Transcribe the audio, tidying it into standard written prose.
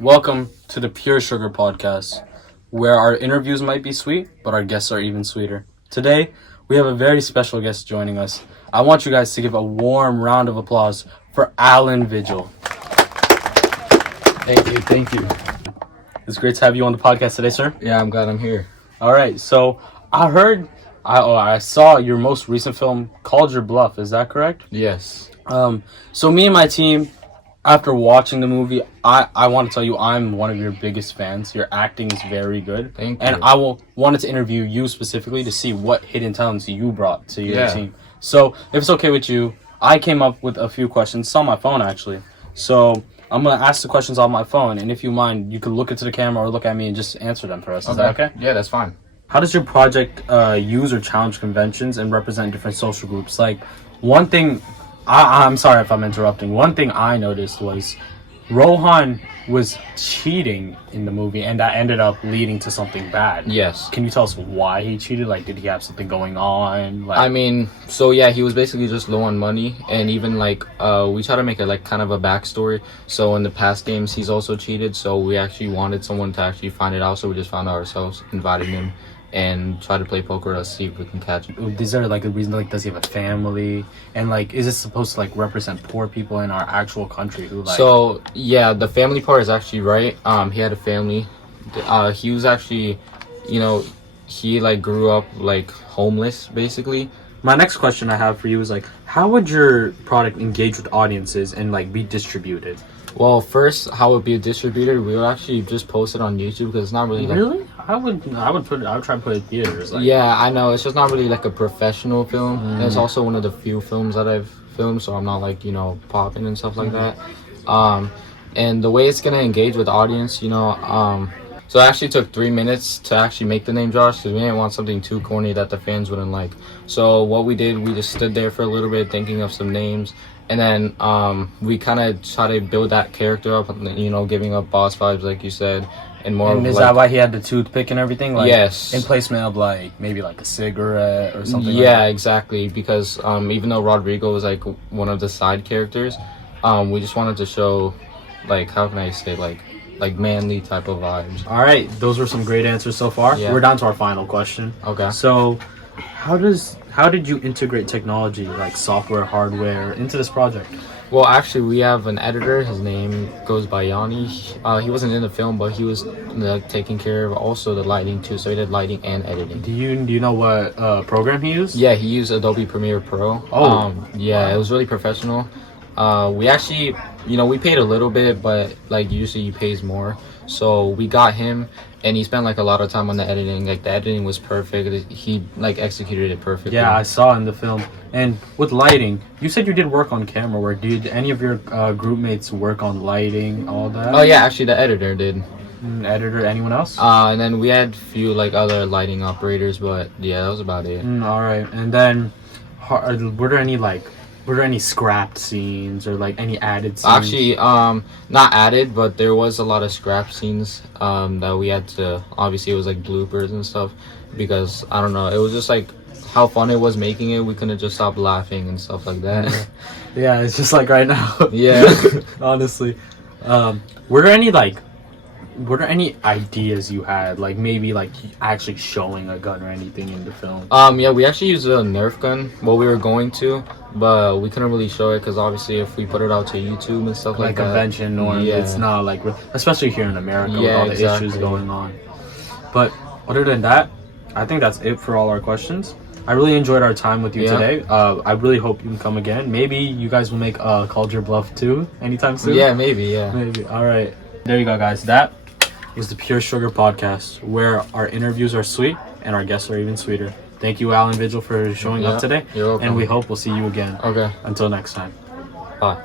Welcome to the Pure Sugar Podcast, where our interviews might be sweet, but our guests are even sweeter. Today, we have a very special guest joining us. I want you guys to give a warm round of applause for Alan Vigil. Thank you. It's great to have you on the podcast today, sir. Yeah, I'm glad I'm here. All right, so I saw your most recent film, Called Your Bluff. Is that correct? Yes. So me and my team, after watching the movie, I want to tell you I'm one of your biggest fans. Your acting is very good. Thank you. And I wanted to interview you specifically to see what hidden talents you brought to your team. So if it's okay with you, I came up with a few questions. It's on my phone, actually. So I'm going to ask the questions on my phone. And if you mind, you can look into the camera or look at me and just answer them for us. Is that okay? Yeah, that's fine. How does your project use or challenge conventions and represent different social groups? Like, one thing, I'm sorry if I'm interrupting. One thing I noticed was Rohan was cheating in the movie, and that ended up leading to something bad. Yes. Can you tell us why he cheated? Like, did he have something going on? Like, He was basically just low on money, and even we try to make it like kind of a backstory. So in the past games, he's also cheated. So we actually wanted someone to actually find it out. So we just found out ourselves, invited him, and try to play poker to see if we can catch him. is there like a reason? Like, does he have a family? And like, is this supposed to like represent poor people in our actual country who like? So yeah, the family part is actually right. He had a family. He was actually, he like grew up like homeless basically. My next question I have for you is like, how would your product engage with audiences and like be distributed? Well, first, how it would be distributed, we would actually just post it on YouTube because it's not really Really? I would try to put it in theaters. Like. Yeah, I know. It's just not really like a professional film. And it's also one of the few films that I've filmed, so I'm not like, popping and stuff like that. And the way it's gonna engage with the audience, so it actually took 3 minutes to actually make the name Josh because we didn't want something too corny that the fans wouldn't like. So what we did, we just stood there for a little bit thinking of some names. And then we kind of try to build that character up, giving up boss vibes, like you said, and more. And is that why he had the toothpick and everything? Like, yes. In placement of like maybe like a cigarette or something. Yeah, like exactly. Because even though Rodrigo was like one of the side characters, we just wanted to show, like, how can I say, like manly type of vibes. All right, those were some great answers so far. Yeah. We're down to our final question. Okay. So, how did you integrate technology like software, hardware into this project? Well, actually, we have an editor. His name goes by Yanni. He wasn't in the film, but he was taking care of also the lighting too. So he did lighting and editing. Do you know what program he used? Yeah, he used Adobe Premiere Pro. Oh. Yeah, it was really professional. We actually, we paid a little bit, but like usually he pays more. So we got him, and he spent like a lot of time on the editing. Like the editing was perfect. He like executed it perfectly. Yeah, I saw in the film. And with lighting, you said you did work on camera work. Did any of your group mates work on lighting, all that? Oh yeah, actually the editor did. Editor, anyone else? And then we had a few like other lighting operators, but yeah, that was about it. All right. And then, were there any scrapped scenes or like any added scenes? Actually, not added, but there was a lot of scrap scenes that we had to. Obviously, it was like bloopers and stuff because I don't know. It was just like how fun it was making it. We couldn't just stop laughing and stuff like that. Yeah, it's just like right now. Yeah. Honestly, were there any ideas you had, like maybe like actually showing a gun or anything in the film? Yeah, we actually used a Nerf gun. Well, we were going to, but we couldn't really show it because obviously if we put it out to YouTube and stuff like that, convention norms, it's not like, especially here in America with all the issues going on. But other than that, I think that's it for all our questions. I really enjoyed our time with you today. I really hope you can come again. Maybe you guys will make Called Your Bluff 2 anytime soon. Yeah, maybe. Yeah. Maybe. All right. There you go, guys. That was the Pure Sugar Podcast, where our interviews are sweet and our guests are even sweeter. Thank you, Alan Vigil, for showing up today. You're welcome. And we hope we'll see you again. Okay. Until next time. Bye.